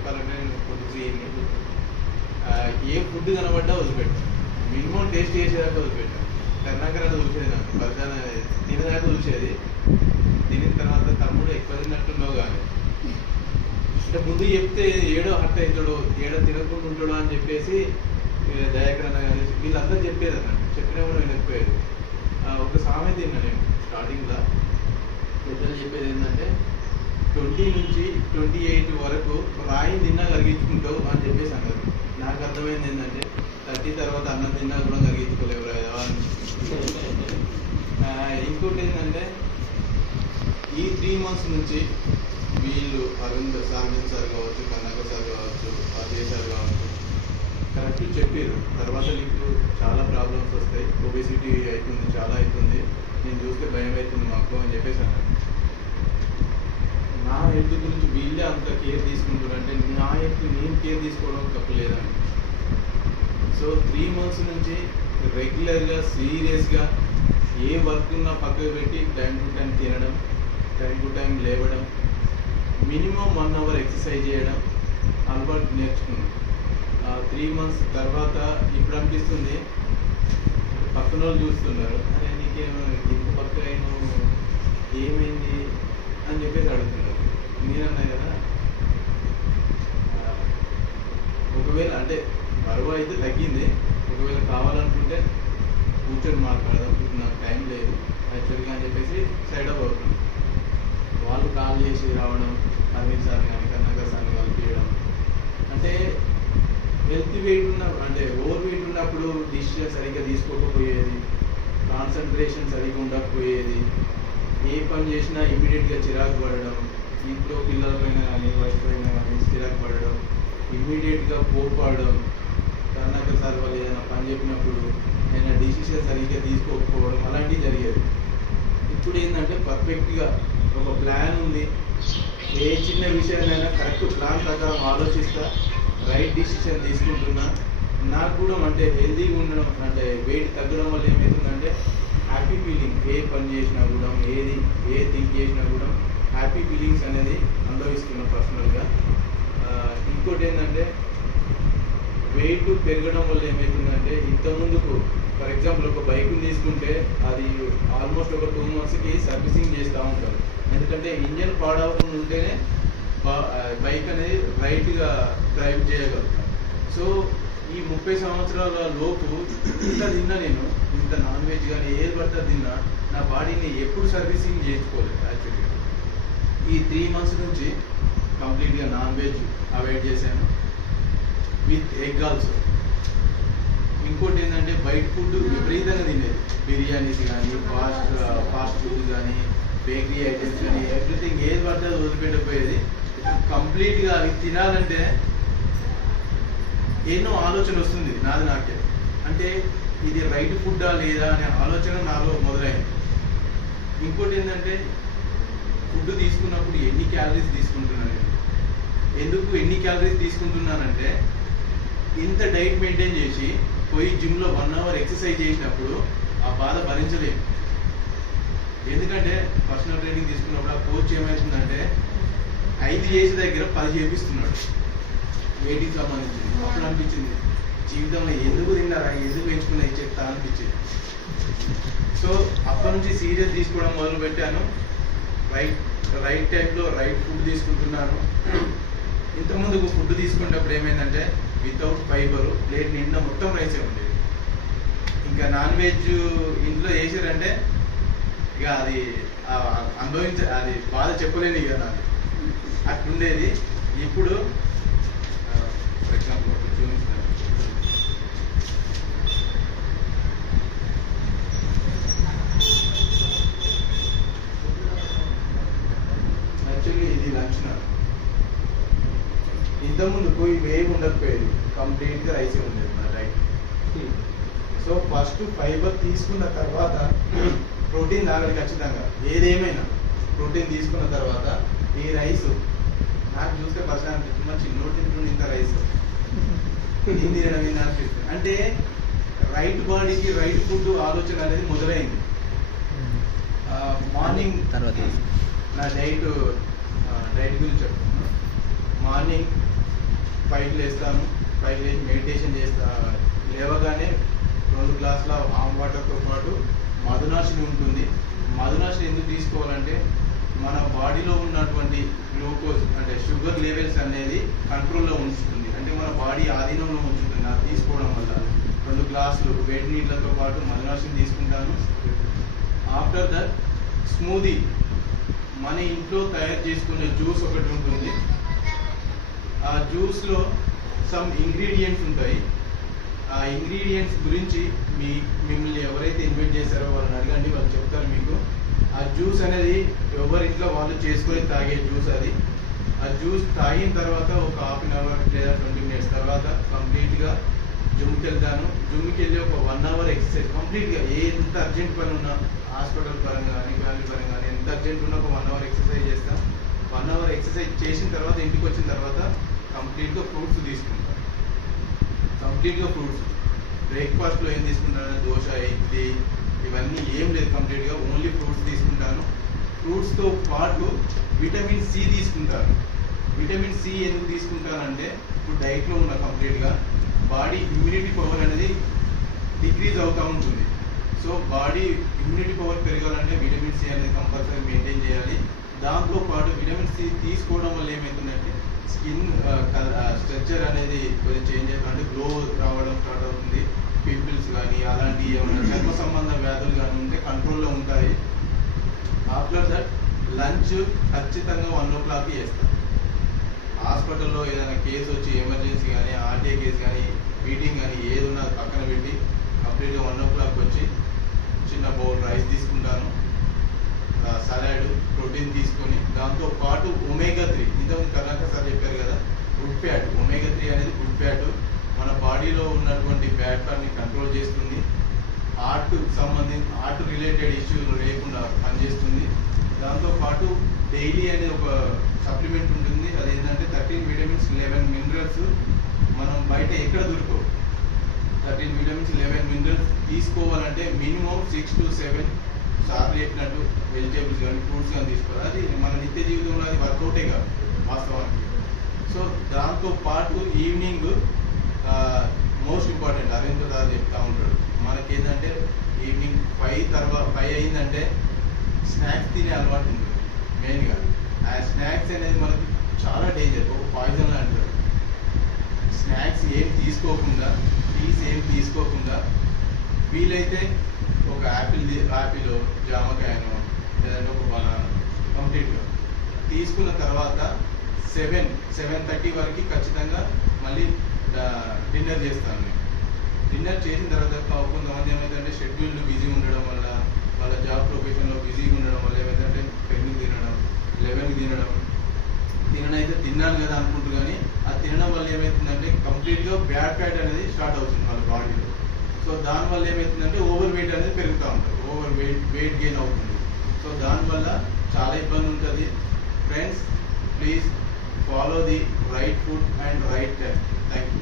చెప్పాలంటే నేను ఫుడ్ ఫ్రీని ఏ ఫుడ్ కనబడ్డా వదిలిపెట్టాను. మినిమం టేస్ట్ చేసేదాకా వదిలిపెట్టాను. కర్ణాకరణ చూసేది నాకు పరిధాన తినేదాకా చూసేది. తినిన తర్వాత తమ్ముడు ఎక్కువ తిన్నట్టున్నావు కానీ అంటే ముందు చెప్తే ఏడో హట్ అవుతాడు, ఏడో తినకుండా ఉంటాడు అని చెప్పేసి దయాకరణ కానీ వీళ్ళందరూ చెప్పేది అన్నట్టు. చెప్పినా కూడా వినకపోయేది. ఒక సామెత తిన్నా నేను స్టార్టింగ్లో. పెద్దలు చెప్పేది ఏంటంటే 20 నుంచి 28 వరకు రాయి తిన్నా కరిగించుకుంటావు అని చెప్పేసి అన్నారు. నాకు అర్థమైంది ఏంటంటే 30 తర్వాత అన్నం తిన్నా కూడా కరిగించుకోలేవు కదా అని. ఇంకోటి ఏంటంటే ఈ 3 months నుంచి వీళ్ళు అరవింద్ సార్ కావచ్చు, కర్ణాకర్ సార్ కావచ్చు, అజయ్ సార్ కావచ్చు కరెక్ట్ చెప్పారు. తర్వాత నీకు చాలా ప్రాబ్లమ్స్ వస్తాయి, ఒబేసిటీ అవుతుంది, చాలా అవుతుంది, నేను చూస్తే భయం అవుతుంది మాకు అని చెప్పేసి అన్నారు. నా హెల్త్ గురించి వీళ్ళే అంత కేర్ తీసుకుంటారు అంటే నా హెల్త్ నేను కేర్ తీసుకోవడం తప్పలేదని. సో 3 months నుంచి రెగ్యులర్గా సీరియస్గా ఏ వర్క్ ఉన్నా పక్కకు పెట్టి టైం టు టైం తినడం, టైం టు టైం లేవడం, మినిమం 1 hour ఎక్సర్సైజ్ చేయడం అలవాటు నేర్చుకున్నాను. 3 months తర్వాత ఇప్పుడు అనిపిస్తుంది పక్కన వాళ్ళు చూస్తున్నారు, అరే నీకేమో ఇంత పక్క అయినా ఏమైంది అని చెప్పేసి అడుగుతున్నారు. నేనన్నా కదా ఒకవేళ అంటే బరువు అయితే తగ్గింది, ఒకవేళ కావాలనుకుంటే కూర్చొని మాట్లాడదాం, ఇప్పుడు నాకు టైం లేదు యాక్చువల్గా అని చెప్పేసి సైడ్ అప్ అవుతుంది. వాళ్ళు కాల్ చేసి రావడం, అరవింద్ సార్ కానీ కర్ణాకర్ సార్ని కలిపియడం అంటే హెల్త్ వెయిట్ ఉన్న అంటే ఓవర్ వెయిట్ ఉన్నప్పుడు డిసిషన్ సరిగ్గా తీసుకోకపోయేది, కాన్సన్ట్రేషన్ సరిగ్గా ఉండకపోయేది, ఏ పని చేసినా ఇమ్మీడియట్గా చిరాకు పడడం, ఇంట్లో పిల్లలపైన కానీ వైఫ్ పైన కానీ చిరాకు పడడం, ఇమ్మీడియట్గా కోప్పడడం, కర్ణాకర్ సార్ వాళ్ళు ఏదైనా పని చెప్పినప్పుడు నేను డిసిషన్ సరిగ్గా తీసుకోకపోవడం అలాంటివి జరిగేది. ఇప్పుడు ఏంటంటే పర్ఫెక్ట్గా ఒక ప్లాన్ ఉంది, ఏ చిన్న విషయాన్నైనా కరెక్ట్ ప్లాన్ ప్రకారం ఆలోచిస్తా రైట్ డిసిషన్ తీసుకుంటున్నా. నాకు కూడా అంటే హెల్తీగా ఉండడం అంటే వెయిట్ తగ్గడం వల్ల ఏమవుతుందంటే హ్యాపీ ఫీలింగ్, ఏ పని చేసినా కూడా ఏ థింక్ చేసినా కూడా హ్యాపీ ఫీలింగ్స్ అనేది అనుభవిస్తున్నాం పర్సనల్గా. ఇంకోటి ఏంటంటే వెయిట్ పెరగడం వల్ల ఏమవుతుందంటే ఇంతకుముందుకు ఫర్ ఎగ్జాంపుల్ ఒక బైక్ని తీసుకుంటే అది ఆల్మోస్ట్ ఒక 2 monthsకి సర్వీసింగ్ చేస్తూ ఉంటారు. ఎందుకంటే ఇంజన్ పాడవకుండా ఉంటేనే బైక్ అనేది రైట్గా డ్రైవ్ చేయగలుగుతాం. సో ఈ 30 సంవత్సరాల లోపు ఇంత తిన్నా నేను, ఇంత నాన్ వెజ్ కానీ ఏది పడితే తిన్నా నా బాడీని ఎప్పుడు సర్వీసింగ్ చేసుకోలేదు. యాక్చువల్లీ ఈ 3 months నుంచి కంప్లీట్గా నాన్ వెజ్ అవాయిడ్ చేశాను విత్ ఎగ్ ఆల్సో. ఇంకోటి ఏంటంటే బయట ఫుడ్ విపరీతంగా తినేది, బిర్యానీస్ కానీ ఫాస్ట్ ఫుడ్ కానీ బేకరీ ఐటమ్స్ కానీ ఎవ్రీథింగ్ ఏది పడితే అది వదిలిపెట్టకపోయేది. కంప్లీట్గా అవి తినాలంటే ఎన్నో ఆలోచన వస్తుంది నాకే, అంటే ఇది రైట్ ఫుడ్డా లేదా అనే ఆలోచన నాలో మొదలైంది. ఇంకోటి ఏంటంటే ఫుడ్ తీసుకున్నప్పుడు ఎన్ని క్యాలరీస్ తీసుకుంటున్నాను నేను, ఎందుకు ఎన్ని క్యాలరీస్ తీసుకుంటున్నానంటే ఇంత డైట్ మెయింటైన్ చేసి పోయి జిమ్లో 1 hour ఎక్సర్సైజ్ చేసినప్పుడు ఆ బాధ భరించలేము. ఎందుకంటే పర్సనల్ ట్రైనింగ్ తీసుకున్నప్పుడు ఆ కోచ్ ఏమవుతుందంటే 5 చేసే దగ్గర 10 చేపిస్తున్నాడు వెయిట్కి సంబంధించింది. అప్పుడు అనిపించింది జీవితంలో ఎందుకు తిన్నారా, ఎందుకు పెంచుకున్నా చెప్తా అనిపించింది. సో అప్పటి నుంచి సీరియస్ తీసుకోవడం మొదలు పెట్టాను. రైట్ టైంలో రైట్ ఫుడ్ తీసుకుంటున్నాను. ఇంతకుముందు ఫుడ్ తీసుకునేటప్పుడు ఏమైందంటే వితౌట్ ఫైబర్ ప్లేట్ నిండా మొత్తం రైసే ఉండేది. ఇంకా నాన్ వెజ్ ఇంట్లో చేసారంటే ఇక అది అది బాధ చెప్పలేని ఇక నాకు అట్లుండేది. ఇప్పుడు ఫర్ ఎగ్జాంపుల్ చూపిస్తాను. యాక్చువల్లీ ఇది లంచ్ నాకు. ఇంతకుముందుకు ఇవేమి ఉండకపోయేది, కంప్లీట్గా రైసే ఉండేది నా డైట్. సో ఫస్ట్ ఫైబర్ తీసుకున్న తర్వాత ప్రోటీన్ తాగాలి ఖచ్చితంగా, ఏదేమైనా ప్రోటీన్ తీసుకున్న తర్వాత ఈ రైస్ నాకు చూస్తే పర్సనల్ అనిపిస్తుంది, చిన్నోటి తింటుండే ఇంత రైస్ నేను తినడం ఏంది అనిపిస్తుంది. అంటే రైట్ బాడీకి రైట్ ఫుడ్ ఆలోచన అనేది మొదలైంది. మార్నింగ్ తర్వాత నా డైట్ గురించి చెప్తున్నాను. మార్నింగ్ 5కి లేస్తాను. 5కి లేచి మెడిటేషన్ చేస్తా. లేవగానే 2 గ్లాసుల వామ్ వాటర్తో పాటు మధునాశిని ఉంటుంది. మధునాశిని ఎందుకు తీసుకోవాలంటే మన బాడీలో ఉన్నటువంటి గ్లూకోజ్ అంటే షుగర్ లెవెల్స్ అనేది కంట్రోల్లో ఉంచుతుంది. అంటే మన బాడీ ఆధీనంలో ఉంచుతుంది అది తీసుకోవడం వల్ల. 2 గ్లాసులు వేడి నీళ్ళతో పాటు మధునాశిని తీసుకుంటాను. ఆఫ్టర్ దట్ స్మూదీ, మన ఇంట్లో తయారు చేసుకునే జ్యూస్ ఒకటి ఉంటుంది. ఆ జ్యూస్లో సమ్ ఇంగ్రీడియంట్స్ ఉంటాయి. ఆ ఇంగ్రీడియంట్స్ గురించి మిమ్మల్ని ఎవరైతే ఇన్వైట్ చేశారో వాళ్ళని అడగండి, వాళ్ళు చెప్తారు మీకు. ఆ జ్యూస్ అనేది ఎవరింట్లో వాళ్ళు చేసుకొని తాగే జ్యూస్ అది. ఆ జ్యూస్ తాగిన తర్వాత ఒక హాఫ్ అన్ అవర్ లేదా 20 మినిట్స్ తర్వాత కంప్లీట్గా జిమ్కి వెళ్తాను. జిమ్కి వెళ్ళి ఒక 1 అవర్ ఎక్సర్సైజ్ కంప్లీట్గా. ఎంత అర్జెంట్ పని ఉన్నా, హాస్పిటల్ పరంగా కానీ ఫ్యామిలీ పరంగా కానీ ఎంత అర్జెంట్ ఉన్నా ఒక 1 అవర్ ఎక్సర్సైజ్ చేస్తాను. 1 అవర్ ఎక్సర్సైజ్ చేసిన తర్వాత ఇంటికి వచ్చిన తర్వాత కంప్లీట్గా ఫ్రూట్స్ తీసుకుంటాను. కంప్లీట్గా ఫ్రూట్స్. బ్రేక్ఫాస్ట్లో ఏం తీసుకుంటాను, దోశ, ఇడ్లీ ఇవన్నీ ఏం లేదు, కంప్లీట్గా ఓన్లీ ఫ్రూట్స్ తీసుకుంటాను. ఫ్రూట్స్తో పాటు విటమిన్ సి తీసుకుంటాను. విటమిన్ సి ఎందుకు తీసుకుంటానంటే ఇప్పుడు డైట్లో ఉన్న కంప్లీట్గా బాడీ ఇమ్యూనిటీ పవర్ అనేది డిక్రీజ్ అవుతూ ఉంటుంది. సో బాడీ ఇమ్యూనిటీ పవర్ పెరగాలంటే విటమిన్ సి అనేది కంపల్సరీ మెయింటైన్ చేయాలి. దాంతోపాటు విటమిన్ సి తీసుకోవడం వల్ల ఏమవుతుందంటే స్కిన్ స్ట్రక్చర్ అనేది కొంచెం చేంజ్ అవుతుంది, అంటే గ్లో రావడం స్టార్ట్ అవుతుంది. పింపుల్స్ కానీ అలాంటి ఏమైనా చర్మ సంబంధ వ్యాధులు కానీ ఉంటే కంట్రోల్లో ఉంటాయి. ఆఫ్టర్ దట్ లంచ్ ఖచ్చితంగా 1 o'clock చేస్తాం. హాస్పిటల్లో ఏదైనా కేసు వచ్చి ఎమర్జెన్సీ కానీ ఆర్టీఏ కేసు కానీ మీటింగ్ కానీ ఏది ఉన్నా పక్కన పెట్టి కంప్లీట్గా 1 o'clock వచ్చి చిన్న బౌల్ రైస్ తీసుకుంటాను. సలాడ్, ప్రోటీన్ తీసుకొని దాంతో పాటు ఒమేగా 3 ఇంతకుముందు కర్ణాకర్ సార్ చెప్పారు కదా, గుడ్ ఫ్యాట్. ఒమేగా 3 అనేది గుడ్ ఫ్యాట్ మన బాడీలో ఉన్నటువంటి బ్యాడ్ ఫ్యాట్ని కంట్రోల్ చేస్తుంది. హార్ట్ రిలేటెడ్ ఇష్యూలు లేకుండా పనిచేస్తుంది. దాంతోపాటు డైలీ అనేది ఒక సప్లిమెంట్ ఉంటుంది. అది ఏంటంటే 13 విటమిన్స్ 11 మినరల్స్ మనం బయట ఎక్కడ దొరకవు. 13 విటమిన్స్ 11 మినరల్స్ తీసుకోవాలంటే మినిమం 6 to 7 సార్లు చెప్పినట్టు వెజిటేబుల్స్ కానీ ఫ్రూట్స్ కానీ తీసుకోవాలి. అది మన నిత్య జీవితంలో అది వర్కౌటే కాదు వాస్తవానికి. సో దాంతోపాటు evening most important Arvind Prasad చెప్తా ఉంటాడు, మనకేంటంటే ఈవినింగ్ 5 అయిందంటే స్నాక్స్ తినే అలవాటు ఉంటుంది మెయిన్గా. ఆ స్నాక్స్ అనేది మనకి చాలా డేంజర్, ఒక పాయిజన్ లాంటిది. స్నాక్స్ ఏం తీసుకోకుండా వీలైతే ఒక యాపిల్ జామకాయను లేదంటే ఒక బనానా కంప్లీట్గా తీసుకున్న తర్వాత 7-7:30 వరకు ఖచ్చితంగా మళ్ళీ డిన్నర్ చేస్తాను నేను. డిన్నర్ చేసిన తర్వాత కొంతమంది ఏమైందంటే షెడ్యూల్ బిజీ ఉండడం వల్ల, వాళ్ళ జాబ్ ప్రొఫెషన్లో బిజీగా ఉండడం వల్ల ఏమైందంటే 10కి తినడం, 11కి తిననైతే తిన్నాను కదా అనుకుంటూ, కానీ ఆ తినడం వల్ల ఏమవుతుందంటే కంప్లీట్గా బ్యాడ్ ఫ్యాట్ అనేది స్టార్ట్ అవుతుంది వాళ్ళ బాడీలో. సో దానివల్ల ఏమవుతుందంటే ఓవర్ వెయిట్ అనేది పెరుగుతూ ఉంటుంది, వెయిట్ గెయిన్ అవుతుంది. సో దానివల్ల చాలా ఇబ్బంది ఉంటుంది. Friends, please follow the right food and right time. Thank you.